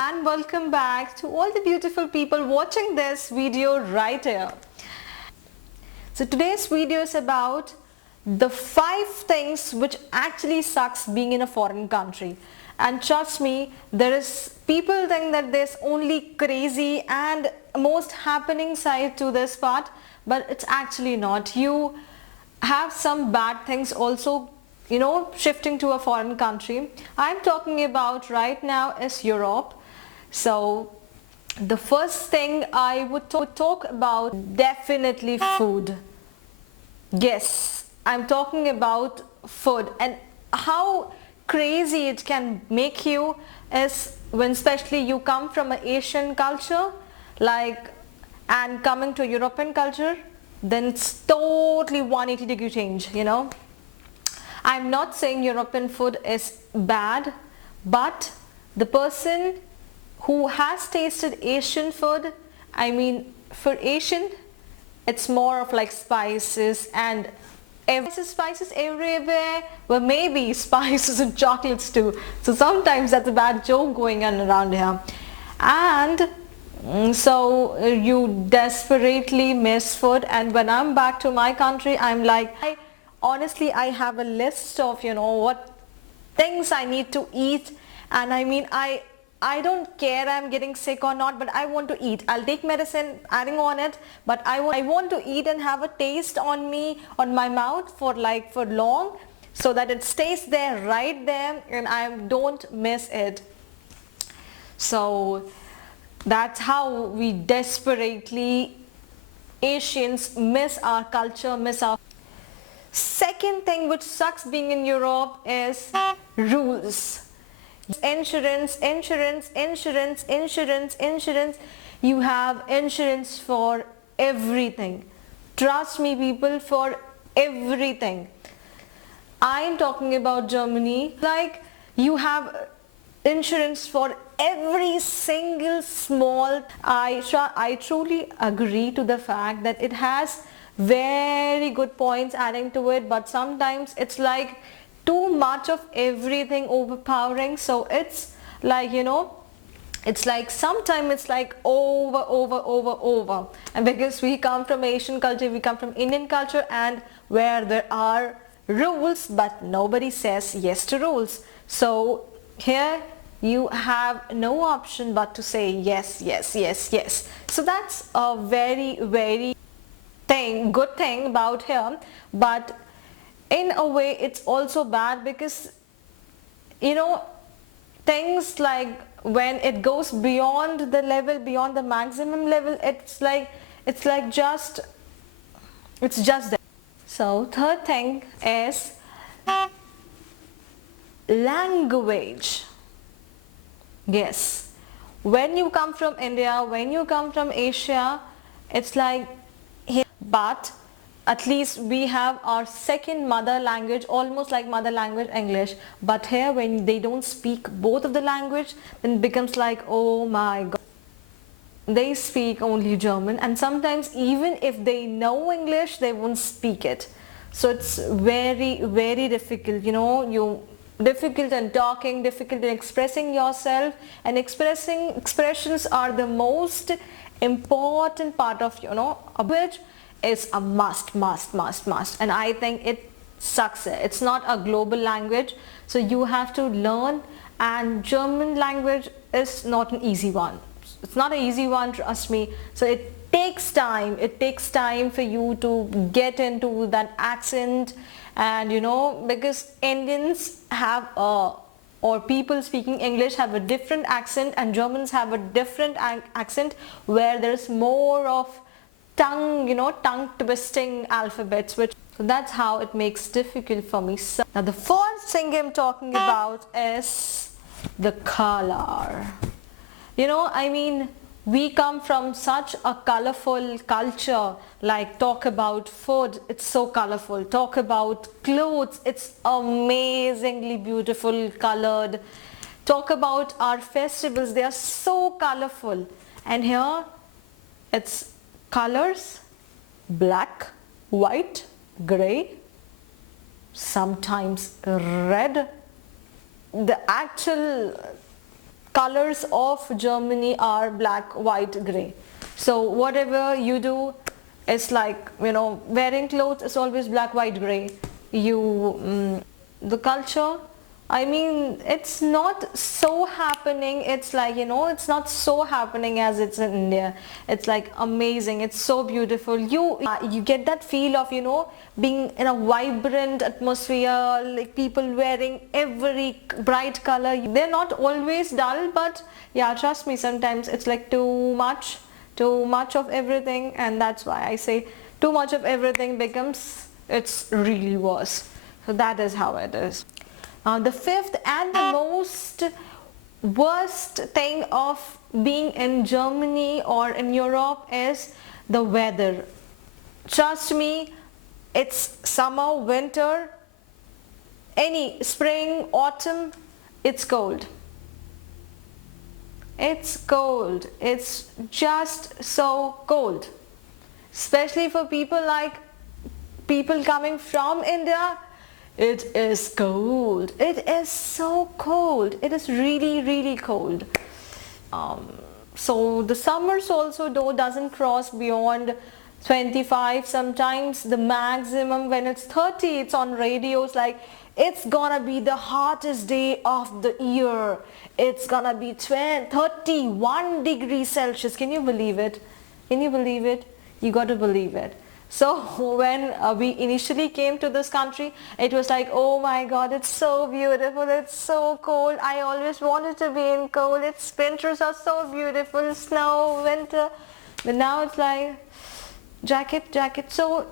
and welcome back to all the beautiful people watching this video right here. So today's video is about the 5 things which actually sucks being in a foreign country. And trust me, people think that there's only crazy and most happening side to this part, but it's actually not. You have some bad things also, shifting to a foreign country. I'm talking about right now is Europe. So the first thing I would talk about, definitely food. Yes, I'm talking about food, and how crazy it can make you is when especially you come from an Asian culture and coming to European culture, then it's totally 180-degree change. I'm not saying European food is bad, but the person who has tasted Asian food, for Asian, it's more of like spices and spices everywhere, well, maybe spices and chocolates too. So sometimes that's a bad joke going on around here. And so you desperately miss food. And when I'm back to my country, I'm like, honestly, I have a list of, what things I need to eat. And I don't care I'm getting sick or not, but I want to eat. I'll take medicine adding on it, but I want to eat and have a taste on my mouth for long, so that it stays there, right there, and I don't miss it. So that's how we desperately, Asians, miss our culture, miss our... Second thing which sucks being in Europe is rules. Insurance. You have insurance for everything. Trust me, people, for everything. I'm talking about Germany. You have insurance for every single small... I truly agree to the fact that it has very good points adding to it, but sometimes it's like too much of everything overpowering. So it's like, it's like sometimes it's like over. And because we come from Asian culture, we come from Indian culture, and where there are rules, but nobody says yes to rules. So here you have no option but to say yes. So that's a very good thing about here. But in a way it's also bad, because things like when it goes beyond the level, beyond the maximum level, it's just that. So third thing is language. Yes, when you come from India, when you come from Asia, it's like here, but at least we have our second mother language, almost like mother language English. But here, when they don't speak both of the language, then it becomes like, oh my god, they speak only German, and sometimes even if they know English, they won't speak it. So it's very difficult, difficult in talking, difficult in expressing yourself, and expressions are the most important part of language. Is a must, and I think it sucks. It's not a global language, so you have to learn, and German language is not an easy one. It's not an easy one, trust me. So it takes time for you to get into that accent, and because Indians have or people speaking English have a different accent, and Germans have a different accent where there's more of tongue twisting alphabets, so that's how it makes difficult for me. So now the fourth thing I'm talking about is the color. We come from such a colorful culture. Like, talk about food, it's so colorful. Talk about clothes, it's amazingly beautiful colored. Talk about our festivals, they are so colorful. And here it's colors: black, white, gray, sometimes red. The actual colors of Germany are black, white, grey. So whatever you do, it's like, wearing clothes is always black, white, grey. The culture, I mean, it's not so happening. It's like, it's not so happening as it's in India. It's like amazing. It's so beautiful. You get that feel of, being in a vibrant atmosphere, like people wearing every bright color. They're not always dull, but yeah, trust me, sometimes it's like too much of everything, and that's why I say too much of everything it's really worse. So that is how it is. The fifth and the most worst thing of being in Germany or in Europe is the weather. Trust me, it's summer, winter, any spring, autumn, it's cold. It's cold. It's just so cold. Especially for people coming from India. It is cold. It is so cold. It is really, really cold. So the summers also though doesn't cross beyond 25. Sometimes the maximum, when it's 30, it's on radios like it's gonna be the hottest day of the year. It's gonna be 31 degrees Celsius. Can you believe it? Can you believe it? You got to believe it. So when we initially came to this country, it was like, oh my God, it's so beautiful, it's so cold. I always wanted to be in cold. Its winters are so beautiful, snow, winter. But now it's like jacket. So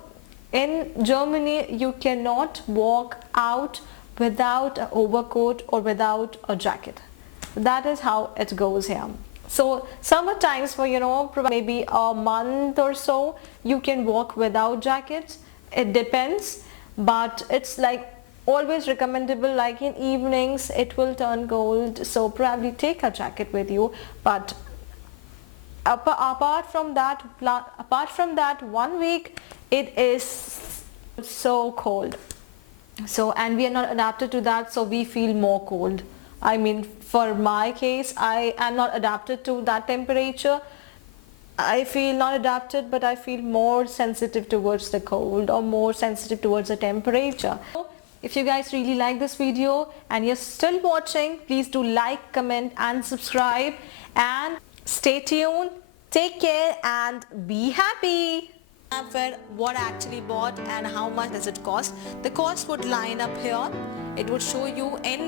in Germany, you cannot walk out without an overcoat or without a jacket. That is how it goes here. So summer times for maybe a month or so, you can walk without jackets. It depends, but it's like always recommendable, like in evenings it will turn cold, so probably take a jacket with you. But apart from that 1 week, it is so cold. So, and we are not adapted to that, so we feel more cold. I mean, for my case, I am not adapted to that temperature. I feel not adapted, but I feel more sensitive towards the cold or more sensitive towards the temperature. If you guys really like this video and you're still watching, please do like, comment and subscribe, and stay tuned. Take care and be happy. What I actually bought and how much does it cost. The cost would line up here. It would show you in